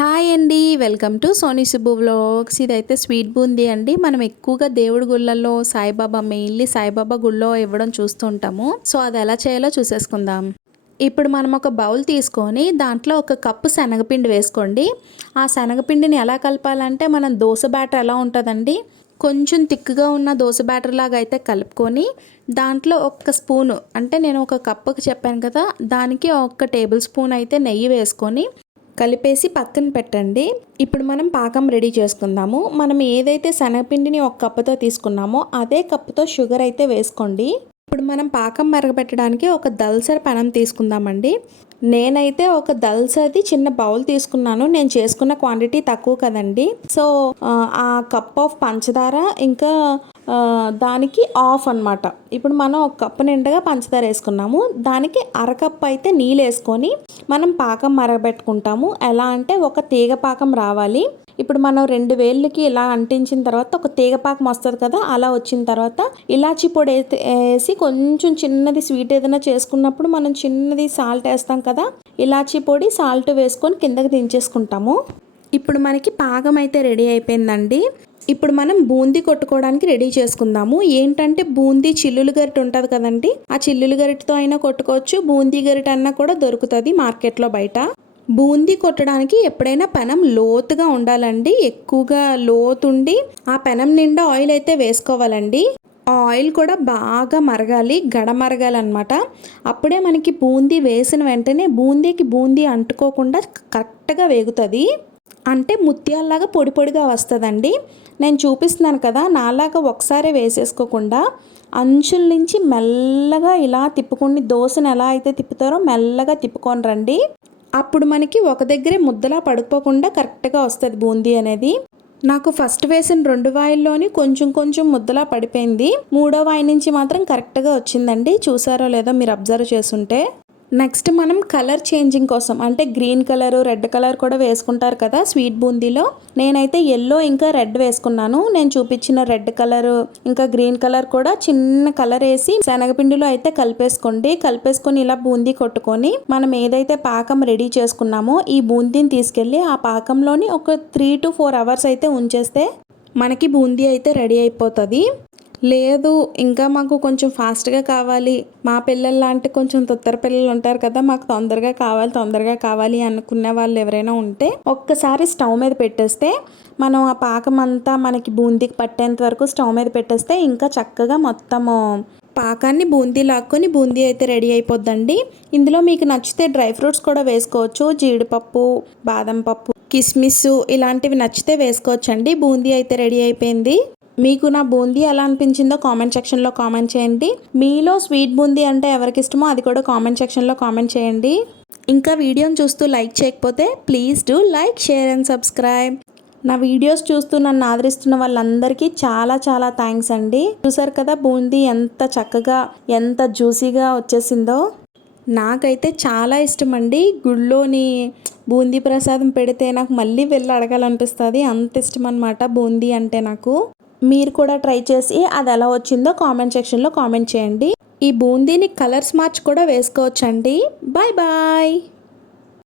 Hi అండి. Welcome to Soni Subbu blogs ఇదైతే sweet boondi అండి. మనం ఎక్కువగా దేవుడి గుళ్ళల్లో సాయిబాబా మెయిన్లీ సాయిబాబా గుళ్ళో ఇవ్వడం చూస్తుంటాము. సో అది ఎలా చేయాలో చూసేసుకుందాం. ఇప్పుడు మనం ఒక బౌల్ తీసుకొని దాంట్లో ఒక కప్పు శనగపిండి వేసుకోండి. ఆ శనగపిండిని ఎలా కలపాలంటే మనం దోశ బ్యాటర్ ఎలా ఉంటుందండి? కొంచెం తిక్కుగా ఉన్న దోశ బ్యాటర్ లాగా అయితే కలుపుకొని దాంట్లో ఒక్క స్పూను అంటే నేను ఒక కప్పుకి చెప్పాను కదా దానికి ఒక టేబుల్ స్పూన్ అయితే నెయ్యి వేసుకొని కలిపేసి పక్కన పెట్టండి. ఇప్పుడు మనం పాకం రెడీ చేసుకుందాము. మనం ఏదైతే శనగపిండిని ఒక కప్పుతో తీసుకున్నామో అదే కప్పుతో షుగర్ అయితే వేసుకోండి. ఇప్పుడు మనం పాకం మరగపెట్టడానికి ఒక దల్సర పెనం తీసుకుందామండి. నేనైతే ఒక దల్సది చిన్న బౌల్ తీసుకున్నాను. నేను చేసుకున్న క్వాంటిటీ తక్కువ కదండి. సో ఆ కప్ ఆఫ్ పంచదార ఇంకా దానికి ఆఫ్ అనమాట ఇప్పుడు మనం ఒక కప్పు నిండగా పంచదార వేసుకున్నాము. దానికి అరకప్పు అయితే నీళ్ళు వేసుకొని మనం పాకం మరగబెట్టుకుంటాము. ఎలా అంటే ఒక తీగ పాకం రావాలి. ఇప్పుడు మనం రెండు వేళ్ళకి ఇలా అంటించిన తర్వాత ఒక తీగపాకం వస్తుంది కదా అలా వచ్చిన తర్వాత ఇలాచి పొడి వేసి కొంచెం చిన్నది స్వీట్ ఏదైనా చేసుకున్నప్పుడు మనం చిన్నది సాల్ట్ వేస్తాం కదా ఇలాచి పొడి సాల్ట్ వేసుకొని కిందకి దించేసుకుంటాము. ఇప్పుడు మనకి పాకం అయితే రెడీ అయిపోయిందండి. ఇప్పుడు మనం బూందీ కొట్టుకోవడానికి రెడీ చేసుకుందాము. ఏంటంటే బూందీ చిల్లులు గరిట ఉంటుంది కదండి? ఆ చిల్లులు గరిటతో అయినా కొట్టుకోవచ్చు. బూందీ గరిట అన్నా కూడా దొరుకుతుంది మార్కెట్లో బయట. బూందీ కొట్టడానికి ఎప్పుడైనా పెనం లోతుగా ఉండాలండి. ఎక్కువగా లోతుండి ఆ పెనం నిండా ఆయిల్ అయితే వేసుకోవాలండి. ఆ ఆయిల్ కూడా బాగా మరగాలి గడ మరగాలన్నమాట అప్పుడే మనకి బూందీ వేసిన వెంటనే బూందీకి బూందీ అంటుకోకుండా కరెక్ట్గా వేగుతుంది. అంటే ముత్యాల్లాగా పొడి పొడిగా వస్తుందండి. నేను చూపిస్తున్నాను కదా నాలాగా ఒకసారి వేసేసుకోకుండా అంచుల నుంచి మెల్లగా ఇలా తిప్పుకొని దోశను ఎలా అయితే తిప్పుతారో మెల్లగా తిప్పుకొని రండి. అప్పుడు మనకి ఒక దగ్గరే ముద్దలా పడుకోకుండా కరెక్ట్గా వస్తుంది బూందీ అనేది. నాకు ఫస్ట్ వేసిన రెండు వాయిల్లోని కొంచెం కొంచెం ముద్దలా పడిపోయింది. మూడో వాయి నుంచి మాత్రం కరెక్ట్గా వచ్చిందండి. చూసారో లేదో మీరు అబ్జర్వ్ చేసుంటే. నెక్స్ట్ మనం కలర్ చేంజింగ్ కోసం అంటే గ్రీన్ కలర్ రెడ్ కలర్ కూడా వేసుకుంటారు కదా స్వీట్ బూందీలో. నేనైతే ఎల్లో ఇంకా రెడ్ వేసుకున్నాను. నేను చూపించిన రెడ్ కలర్ ఇంకా గ్రీన్ కలర్ కూడా చిన్న కలర్ వేసి శనగపిండిలో అయితే కలిపేసుకోండి. కలిపేసుకొని ఇలా బూందీ కొట్టుకొని మనం ఏదైతే పాకం రెడీ చేసుకున్నామో ఈ బూందీని తీసుకెళ్ళి ఆ పాకంలోని ఒక త్రీ టు ఫోర్ అవర్స్ అయితే ఉంచేస్తే మనకి బూందీ అయితే రెడీ అయిపోతుంది. లేదు ఇంకా మాకు కొంచెం ఫాస్ట్గా కావాలి. మా పిల్లలు లాంటి కొంచెం తొత్తర పిల్లలు ఉంటారు కదా మాకు తొందరగా కావాలి తొందరగా కావాలి అనుకునే వాళ్ళు ఎవరైనా ఉంటే ఒక్కసారి స్టవ్ మీద పెట్టేస్తే మనం ఆ పాకం అంతా మనకి బూందీకి పట్టేంత వరకు స్టవ్ మీద పెట్టేస్తే ఇంకా చక్కగా మొత్తము పాకాన్ని బూందీ లాక్కొని బూందీ అయితే రెడీ అయిపోద్దండి. ఇందులో మీకు నచ్చితే డ్రై ఫ్రూట్స్ కూడా వేసుకోవచ్చు జీడిపప్పు బాదం పప్పు కిస్మిస్ ఇలాంటివి నచ్చితే వేసుకోవచ్చండి. బూందీ అయితే రెడీ అయిపోయింది. మీకు నా బూందీ ఎలా అనిపించిందో కామెంట్ సెక్షన్లో కామెంట్ చేయండి. మీలో స్వీట్ బూందీ అంటే ఎవరికి ఇష్టమో అది కూడా కామెంట్ సెక్షన్లో కామెంట్ చేయండి. ఇంకా వీడియోని చూస్తూ లైక్ చేయకపోతే please do like share and subscribe. నా వీడియోస్ చూస్తూ నన్ను ఆదరిస్తున్న వాళ్ళందరికీ చాలా చాలా థ్యాంక్స్ అండి. చూసారు కదా బూందీ ఎంత చక్కగా ఎంత జ్యూసీగా వచ్చేసిందో. నాకైతే చాలా ఇష్టం అండి గుళ్ళోని బూందీ ప్రసాదం పెడితే నాకు మళ్ళీ వెళ్ళి అడగాలనిపిస్తుంది. అంత ఇష్టం అనమాట బూందీ అంటే నాకు. మీరు కూడా ట్రై చేసి అది ఎలా వచ్చిందో కామెంట్ సెక్షన్లో కామెంట్ చేయండి. ఈ బూందీని కలర్స్ మార్చ్ కూడా వేసుకోవచ్చండి. Bye bye.